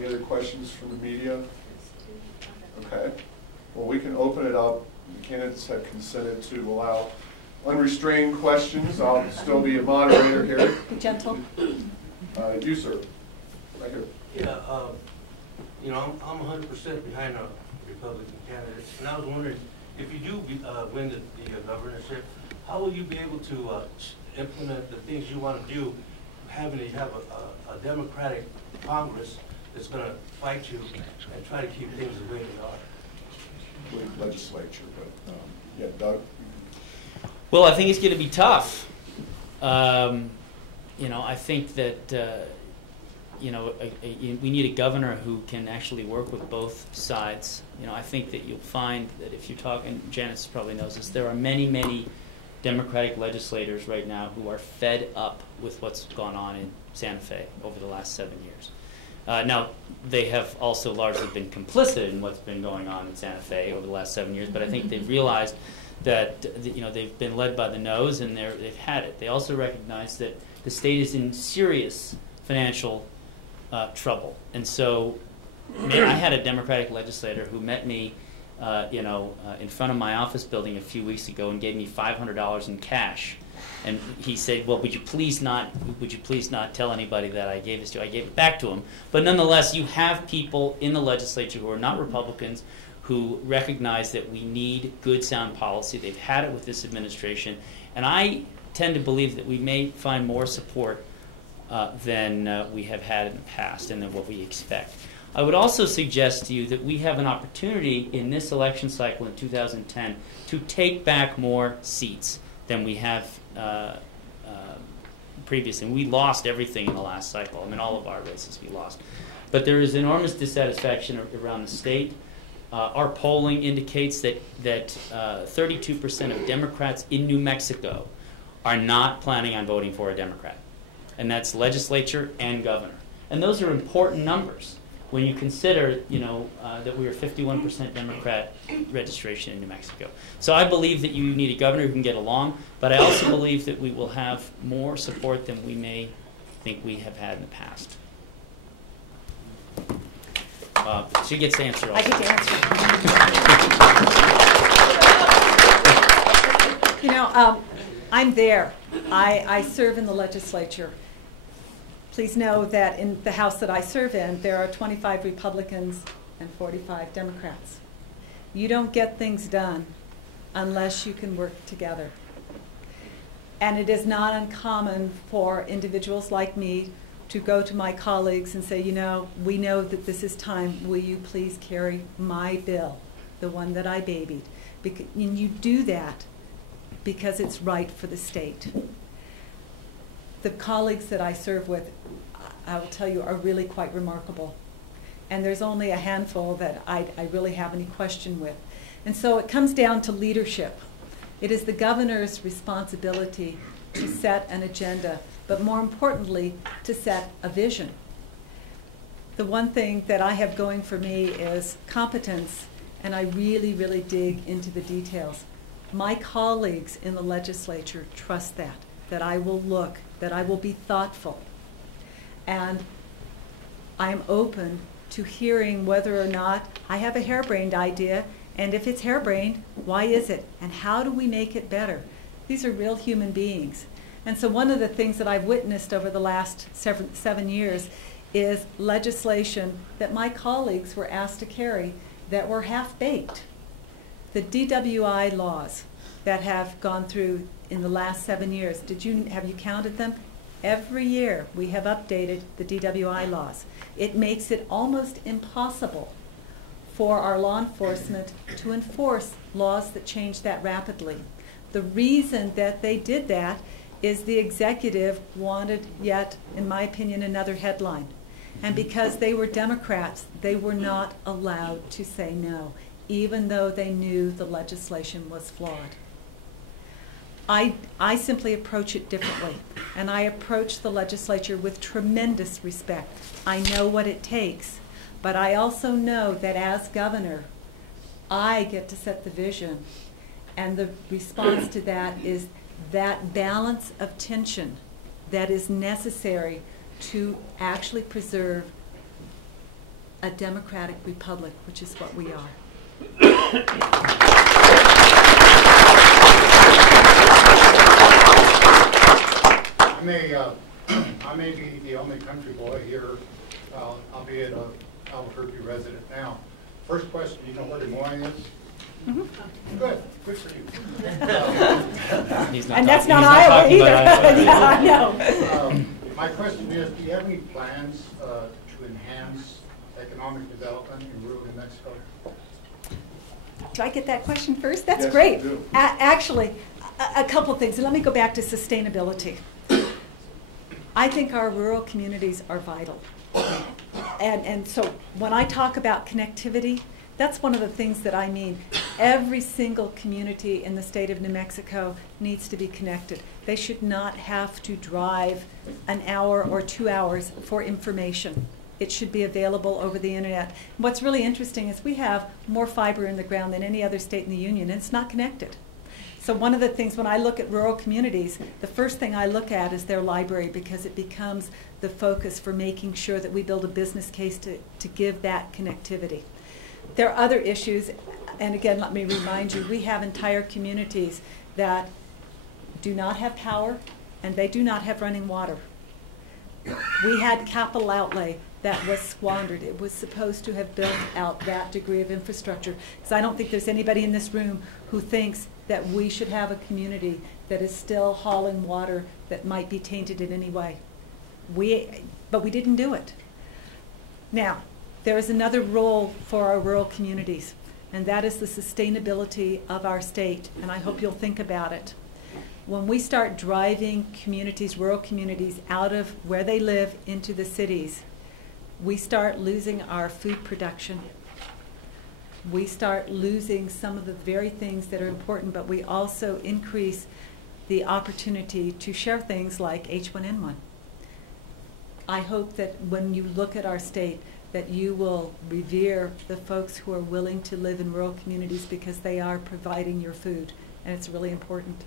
Any other questions from the media? Okay. Well, we can open it up. The candidates have consented to allow unrestrained questions. I'll still be a moderator here. Be gentle. You, sir. Right here. Yeah, you know, I'm 100% behind the Republican candidates, and I was wondering, if you do win the governorship, how will you be able to implement the things you want to do, having to have a Democratic Congress that's going to fight you and try to keep things the way they are? Legislature, but yeah, Doug. Well, I think it's going to be tough. You know, I think that you know, we need a governor who can actually work with both sides. You know, I think that you'll find that if you talk, and Janice probably knows this, there are many, many Democratic legislators right now who are fed up with what's gone on in Santa Fe over the last 7 years. Now, they have also largely been complicit in what's been going on in Santa Fe over the last 7 years, but I think they've realized that you know, they've been led by the nose and they've had it. They also recognize that the state is in serious financial trouble. And so I had a Democratic legislator who met me you know, in front of my office building a few weeks ago and gave me $500 in cash. And he said, well, would you please not tell anybody that I gave this to you? I gave it back to him. But nonetheless, you have people in the legislature who are not Republicans who recognize that we need good, sound policy. They've had it with this administration. And I tend to believe that we may find more support than we have had in the past and than what we expect. I would also suggest to you that we have an opportunity in this election cycle in 2010 to take back more seats than we have previously. We lost everything in the last cycle. I mean, all of our races we lost. But there is enormous dissatisfaction around the state. Our polling indicates that 32% of Democrats in New Mexico are not planning on voting for a Democrat. And that's legislature and governor. And those are important numbers when you consider, you know, that we are 51% Democrat registration in New Mexico. So I believe that you need a governor who can get along, but I also believe that we will have more support than we may think we have had in the past. She gets to answer also. I get to answer. You know, I'm there. I serve in the legislature. Please know that in the House that I serve in, there are 25 Republicans and 45 Democrats. You don't get things done unless you can work together. And it is not uncommon for individuals like me to go to my colleagues and say, you know, we know that this is time. Will you please carry my bill, the one that I babied? And you do that because it's right for the state. The colleagues that I serve with, I will tell you, are really quite remarkable. And there's only a handful that I really have any question with. And so it comes down to leadership. It is the governor's responsibility to set an agenda, but more importantly, to set a vision. The one thing that I have going for me is competence, and I really, really dig into the details. My colleagues in the legislature trust that I will look, that I will be thoughtful. And I'm open to hearing whether or not I have a harebrained idea, and if it's harebrained, why is it? And how do we make it better? These are real human beings. And so one of the things that I've witnessed over the last 7 years is legislation that my colleagues were asked to carry that were half-baked. The DWI laws that have gone through in the last 7 years, have you counted them? Every year we have updated the DWI laws. It makes it almost impossible for our law enforcement to enforce laws that change that rapidly. The reason that they did that is the executive wanted yet, in my opinion, another headline. And because they were Democrats, they were not allowed to say no, even though they knew the legislation was flawed. I simply approach it differently, and I approach the legislature with tremendous respect. I know what it takes, but I also know that as governor, I get to set the vision, and the response to that is that balance of tension that is necessary to actually preserve a democratic republic, which is what we are. I may be the only country boy here, albeit an Albuquerque resident now. First question, do you know where Des Moines is? Mm-hmm. Good for you. And that's not Iowa either. Yeah, I know. My question is, do you have any plans to enhance economic development in rural New Mexico? Do I get that question first? That's Yes, great. you do. Actually, a couple of things. Let me go back to sustainability. I think our rural communities are vital. And so when I talk about connectivity, that's one of the things that I mean. Every single community in the state of New Mexico needs to be connected. They should not have to drive an hour or 2 hours for information. It should be available over the internet. What's really interesting is we have more fiber in the ground than any other state in the union, and it's not connected. So one of the things when I look at rural communities, the first thing I look at is their library, because it becomes the focus for making sure that we build a business case to give that connectivity. There are other issues, and again, let me remind you, we have entire communities that do not have power and they do not have running water. We had capital outlay that was squandered. It was supposed to have built out that degree of infrastructure. Because I don't think there's anybody in this room who thinks that we should have a community that is still hauling water that might be tainted in any way. But we didn't do it. Now, there is another role for our rural communities, and that is the sustainability of our state, and I hope you'll think about it. When we start driving communities, rural communities, out of where they live into the cities, we start losing our food production. We start losing some of the very things that are important, but we also increase the opportunity to share things like H1N1. I hope that when you look at our state, that you will revere the folks who are willing to live in rural communities, because they are providing your food, and it's really important.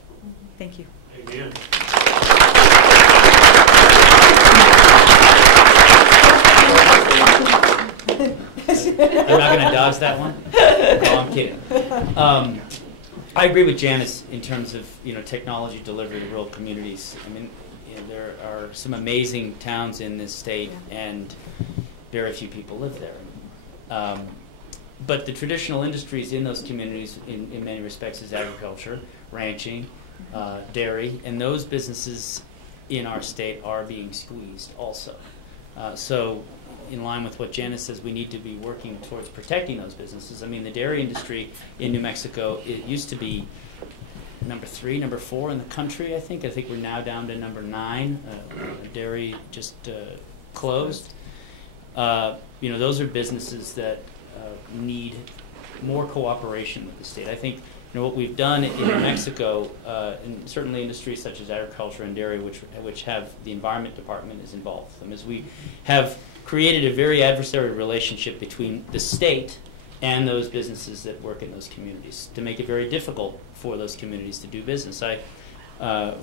Thank you. Amen. You're not going to dodge that one? No, I'm kidding. I agree with Janice in terms of technology delivery to rural communities. I mean, there are some amazing towns in this state, and very few people live there. But the traditional industries in those communities, in many respects, is agriculture, ranching, dairy, and those businesses in our state are being squeezed also. So in line with what Janice says, we need to be working towards protecting those businesses. I mean, the dairy industry in New Mexico, it used to be number 3, number 4 in the country, I think. I think we're now down to number 9. Dairy just closed. Those are businesses that need more cooperation with the state. I think what we've done in New Mexico, and certainly industries such as agriculture and dairy, which have the environment department is involved, is we have created a very adversarial relationship between the state and those businesses that work in those communities to make it very difficult for those communities to do business. I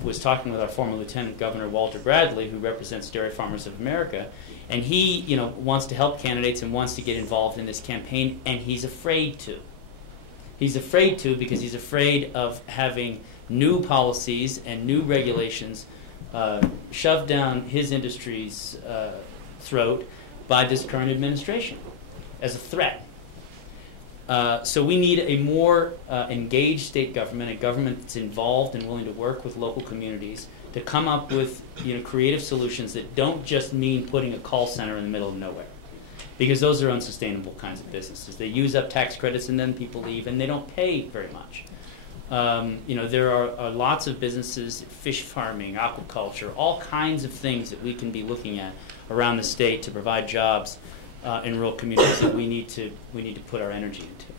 was talking with our former Lieutenant Governor Walter Bradley, who represents Dairy Farmers of America, and he wants to help candidates and wants to get involved in this campaign, and he's afraid to. He's afraid to because he's afraid of having new policies and new regulations shoved down his industry's throat by this current administration as a threat. So we need a more engaged state government, a government that's involved and willing to work with local communities to come up with creative solutions that don't just mean putting a call center in the middle of nowhere. Because those are unsustainable kinds of businesses. They use up tax credits and then people leave and they don't pay very much. There are lots of businesses, fish farming, aquaculture, all kinds of things that we can be looking at around the state to provide jobs in rural communities that we need to put our energy into.